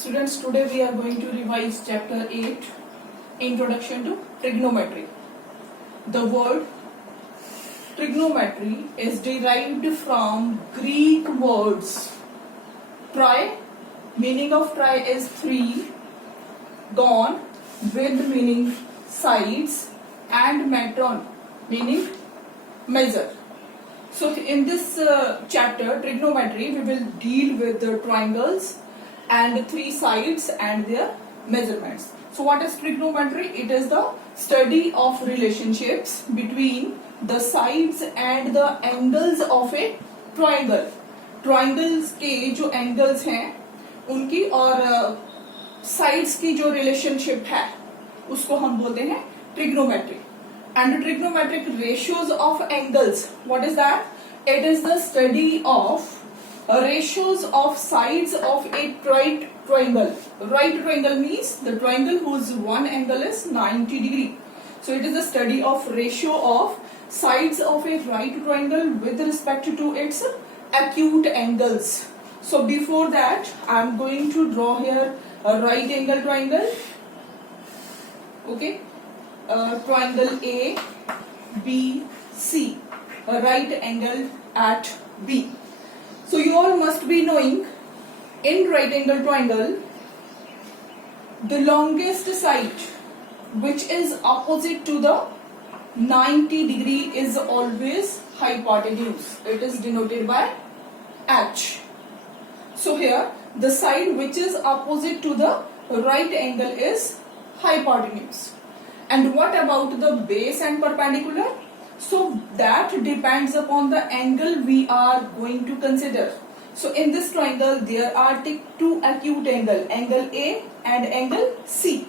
Students, today we are going to revise chapter 8, Introduction to Trigonometry. The word trigonometry is derived from Greek words tri, meaning of tri is three, gon, with meaning sides, and metron, meaning measure. So in this chapter, trigonometry, we will deal with the triangles and three sides and their measurements. So what is trigonometry? It is the study of relationships between the sides and the angles of a triangle. Triangles के जो angles हैं उनकी और sides की जो relationship है उसको हम बोलते हैं trigonometry. And trigonometric ratios of angles, what is that? It is the study of ratios of sides of a right triangle. Right triangle means the triangle whose one angle is 90 degree. So it is the study of ratio of sides of a right triangle with respect to its acute angles. So before that, I am going to draw here a right angle triangle. Okay. Triangle A, B, C, a right angle at B. So you all must be knowing in right angle triangle, the longest side which is opposite to the 90 degree is always hypotenuse. It is denoted by H. So here the side which is opposite to the right angle is hypotenuse. And what about the base and perpendicular? So that depends upon the angle we are going to consider. So in this triangle there are two acute angles, angle A and angle C.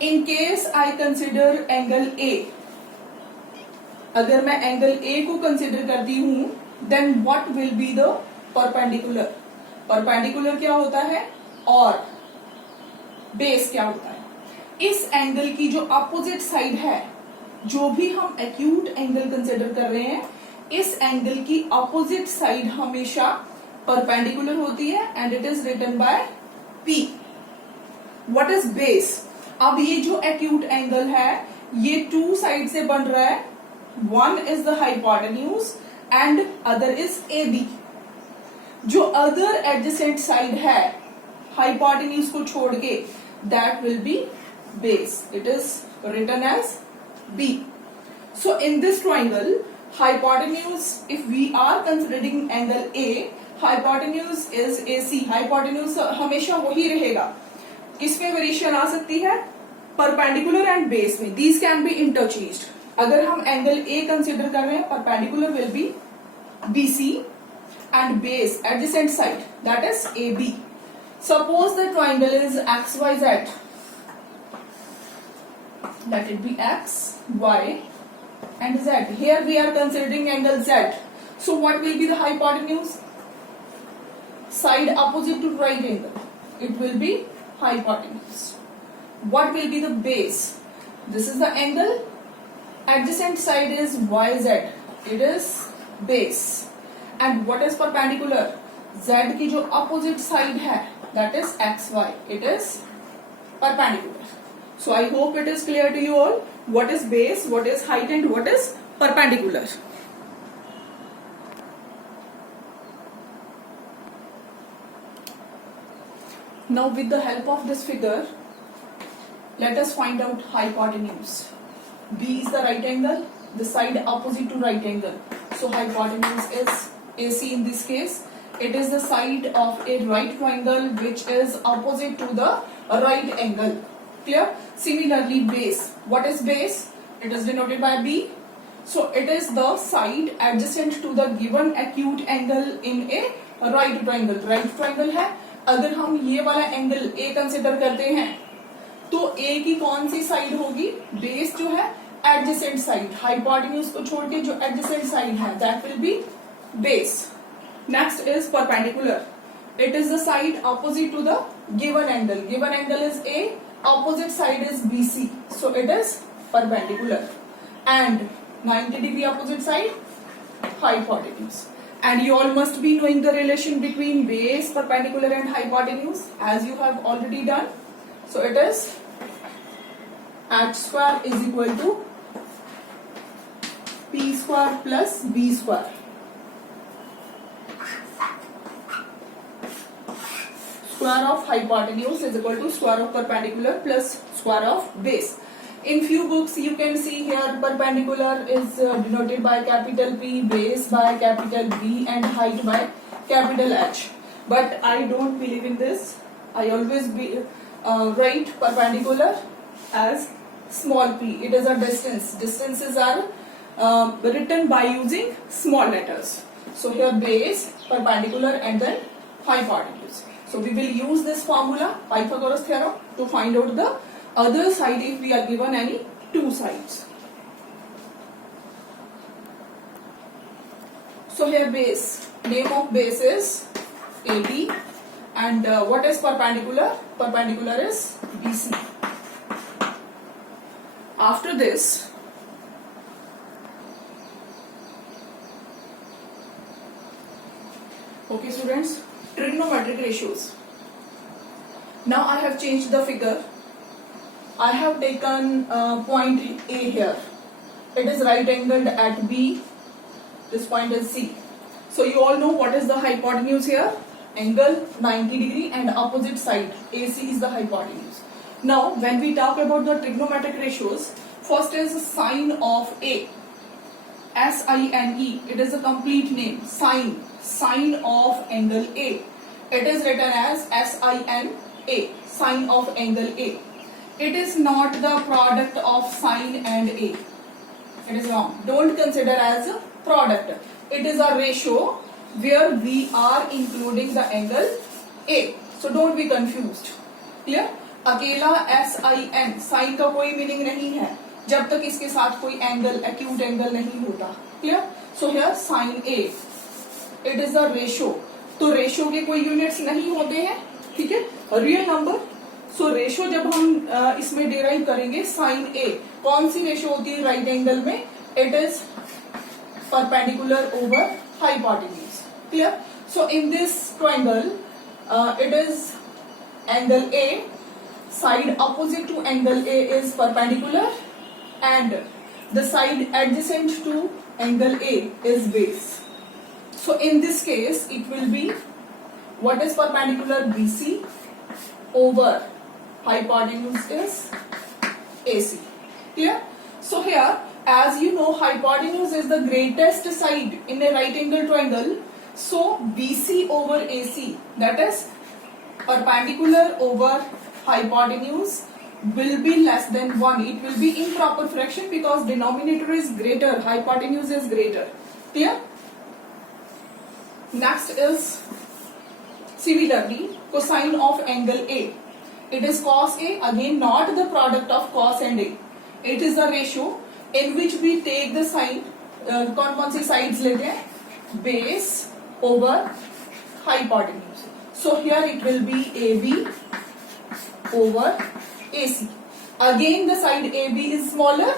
In case I consider angle A, अगर मैं angle A को consider करती हूँ, then what will be the perpendicular? Perpendicular क्या होता है और base क्या होता है? इस एंगल की जो अपोजिट साइड है, जो भी हम एक्यूट एंगल कंसिडर कर रहे हैं, इस एंगल की अपोजिट साइड हमेशा परपेंडिकुलर होती है and it is written by P. What is base? अब ये जो एक्यूट एंगल है ये टू साइड से बन रहा है. One is the hypotenuse and other is AB. जो अदर एडजेसेंट साइड है हाइपोटेन्यूज को छोड़ के, that will B base. It is written as B. So in this triangle, hypotenuse, if we are considering angle A, hypotenuse is AC. Hypotenuse हमेशा वही रहेगा. किसमें variation आ सकती है? Perpendicular and base में. These can be interchanged. अगर हम angle A consider कर रहे हैं, perpendicular will be BC and base adjacent side, that is AB. Suppose the triangle is XYZ. Let it be X, Y and Z. Here we are considering angle Z. So what will be the hypotenuse? Side opposite to right angle. It will be hypotenuse. What will be the base? This is the angle. Adjacent side is YZ. It is base. And what is perpendicular? Z की जो opposite side है, that is XY. It is perpendicular. So I hope it is clear to you all what is base, what is height and what is perpendicular. Now with the help of this figure, let us find out hypotenuse. B is the right angle, the side opposite to right angle. So hypotenuse is AC in this case. It is the side of a right triangle which is opposite to the right angle. Clear? Similarly, base. What is base? It is denoted by B. So it is the side adjacent to the given acute angle in a right triangle. Right triangle है. अगर हम ये वाला angle A consider करते हैं तो A की कौन सी साइड होगी? बेस जो है एडजेसेंट साइड. हाइपोटेन्यूज को छोड़ के जो एडजेसेंट साइड है that will be base. Next is perpendicular. It is the side opposite to the given angle. Given angle is A. Opposite side is BC, so it is perpendicular, and 90 degree opposite side hypotenuse. And you all must be knowing the relation between base, perpendicular and hypotenuse as you have already done. So it is h square is equal to p square plus b square. Square of hypotenuse is equal to square of perpendicular plus square of base. In few books you can see here perpendicular is denoted by capital P, base by capital B and height by capital H. But I don't believe in this. I always write perpendicular as small p. It is a distance. Distances are written by using small letters. So here base, perpendicular and then hypotenuse. So we will use this formula, Pythagoras theorem, to find out the other side if we are given any two sides. So here base, name of base is AB, and what is perpendicular? Perpendicular is BC. After this, okay students, trigonometric ratios. Now I have changed the figure. I have taken point A here. It is right angled at B. This point is C. So you all know what is the hypotenuse here? Angle 90 degree and opposite side AC is the hypotenuse. Now when we talk about the trigonometric ratios, first is sine of A. SINE. It is a complete name. Sine of angle A. It is written as SINA. Sine of angle A. It is not the product of sine and A. It is wrong. Don't consider as a product. It is a ratio where we are including the angle A. So don't be confused. Clear? अकेला SIN sign का कोई meaning नहीं है जब तक इसके साथ कोई एंगल एक्यूट एंगल नहीं होता. Clear? So here sine A. It is a ratio. तो रेशो के कोई यूनिट्स नहीं होते हैं. ठीक है? Real number. सो रेशो जब हम इसमें डिराइव करेंगे साइन A, कौन सी रेशो होती है राइट एंगल में? It is perpendicular over hypotenuse. Clear? So in this triangle it is angle A, side opposite to angle A is perpendicular and the side adjacent to angle A is base. So in this case it will be, what is perpendicular? BC over hypotenuse is AC. Clear? So here, as you know, hypotenuse is the greatest side in a right angle triangle. So BC over AC, that is perpendicular over hypotenuse, will be less than 1. It will be improper fraction because denominator is greater, hypotenuse is greater. Clear? Next is similarly cosine of angle A. It is cos A, again not the product of cos and A. It is a ratio in which we take the side, कौन सी sides लेते हैं? Base over hypotenuse. So here it will be AB over AC. Again the side AB is smaller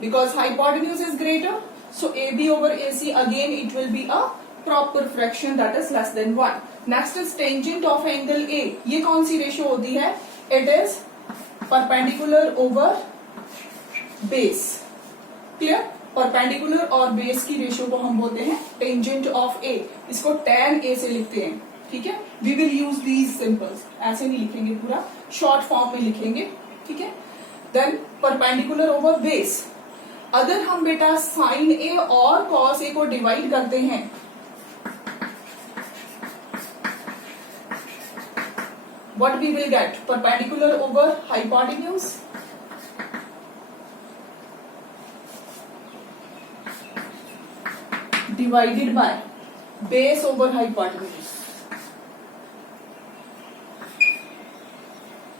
because hypotenuse is greater. So AB over AC, again it will be a proper fraction, that is less than 1. Next is tangent of angle A. ये कौन सी ratio होती है? It is perpendicular over base. Clear? Perpendicular और base की ratio को हम बोलते हैं टेंजेंट ऑफ ए. इसको tan A से लिखते हैं. ठीक है? We will use these symbols. ऐसे नहीं लिखेंगे, पूरा शॉर्ट फॉर्म में लिखेंगे. ठीक है? Then perpendicular over base. अगर हम बेटा साइन ए और कॉस ए को डिवाइड करते हैं, what we will get? Perpendicular over hypotenuse divided by base over hypotenuse.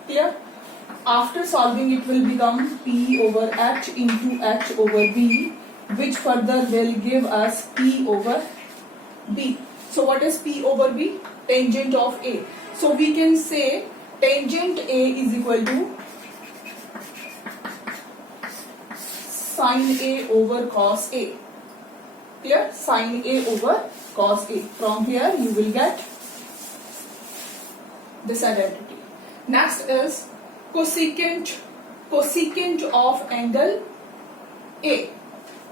Clear? After solving it will become P over H into H over B, which further will give us P over B. So what is P over B? Tangent of A. So we can say tangent A is equal to sin A over cos A. Clear? Sin A over cos A. From here you will get this identity. Next is cosecant of angle A.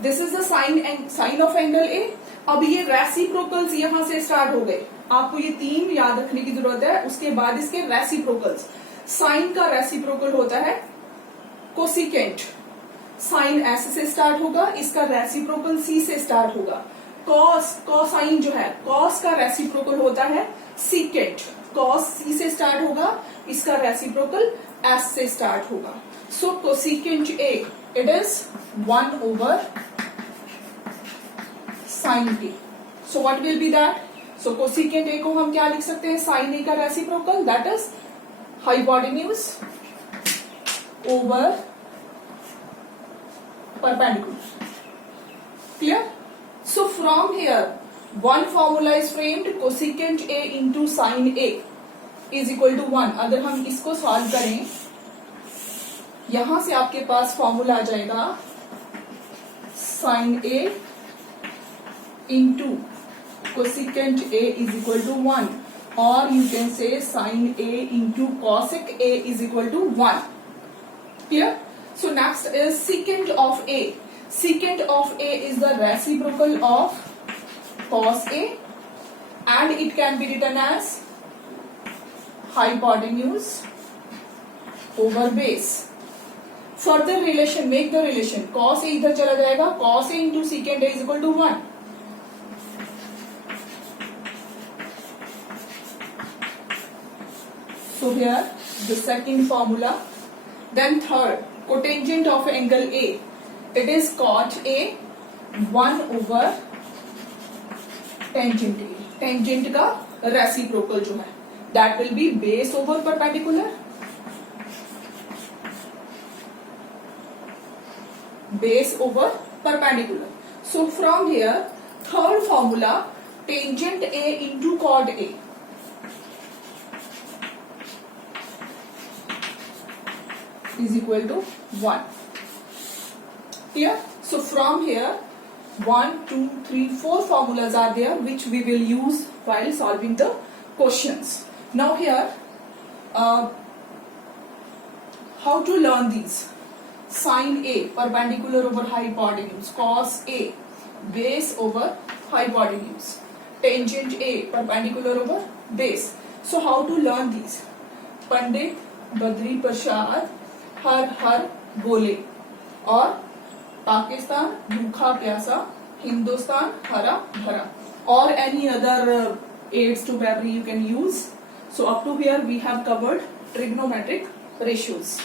This is the sine of angle A. अब ये reciprocals यहां से start हो गए. आपको ये 3 याद रखने की जरूरत है. उसके बाद इसके रेसिप्रोकल्स. साइन का रेसिप्रोकल होता है कोसिकेंट. साइन S से स्टार्ट होगा, इसका रेसिप्रोकल C से स्टार्ट होगा. कॉसाइन जो है, कॉस का रेसिप्रोकल होता है सीकेंट. कॉस C से स्टार्ट होगा, इसका रेसिप्रोकल S से स्टार्ट होगा. So cosecant A, it is 1 over sin A. So what will be that? So cosecant A को हम क्या लिख सकते हैं? sin A का reciprocal, that is hypotenuse over perpendicular. Clear? So from here one formula is framed, cosecant A into sin A is equal to 1. अगर हम इसको सॉल्व करें, यहां से आपके पास फॉर्मूला आ जाएगा sin A into cosecant A is equal to 1, or you can say sin A into cosec A is equal to 1. Clear? So next is secant of A. Secant of A is the reciprocal of cos A, and it can be written as hypotenuse over base. Further relation, make the relation. Cos A इधर चला जाएगा, cos A into secant A is equal to 1. So here the second formula. Then third, cotangent of angle A. It is cot A 1 over tangent A. Tangent का reciprocal जो है, that will be base over perpendicular. Base over perpendicular. So from here, third formula, tangent A into cot A is equal to 1. Clear? So from here 1, 2, 3, 4 formulas are there which we will use while solving the questions. Now here how to learn these? Sin A perpendicular over hypotenuse, cos A base over hypotenuse, tangent A perpendicular over base. So how to learn these? Pandit Badri Prasad हर बोले, और पाकिस्तान भूखा प्यासा, हिंदुस्तान हरा भरा, or any other aids to memory you can use. So up to here we have covered trigonometric ratios.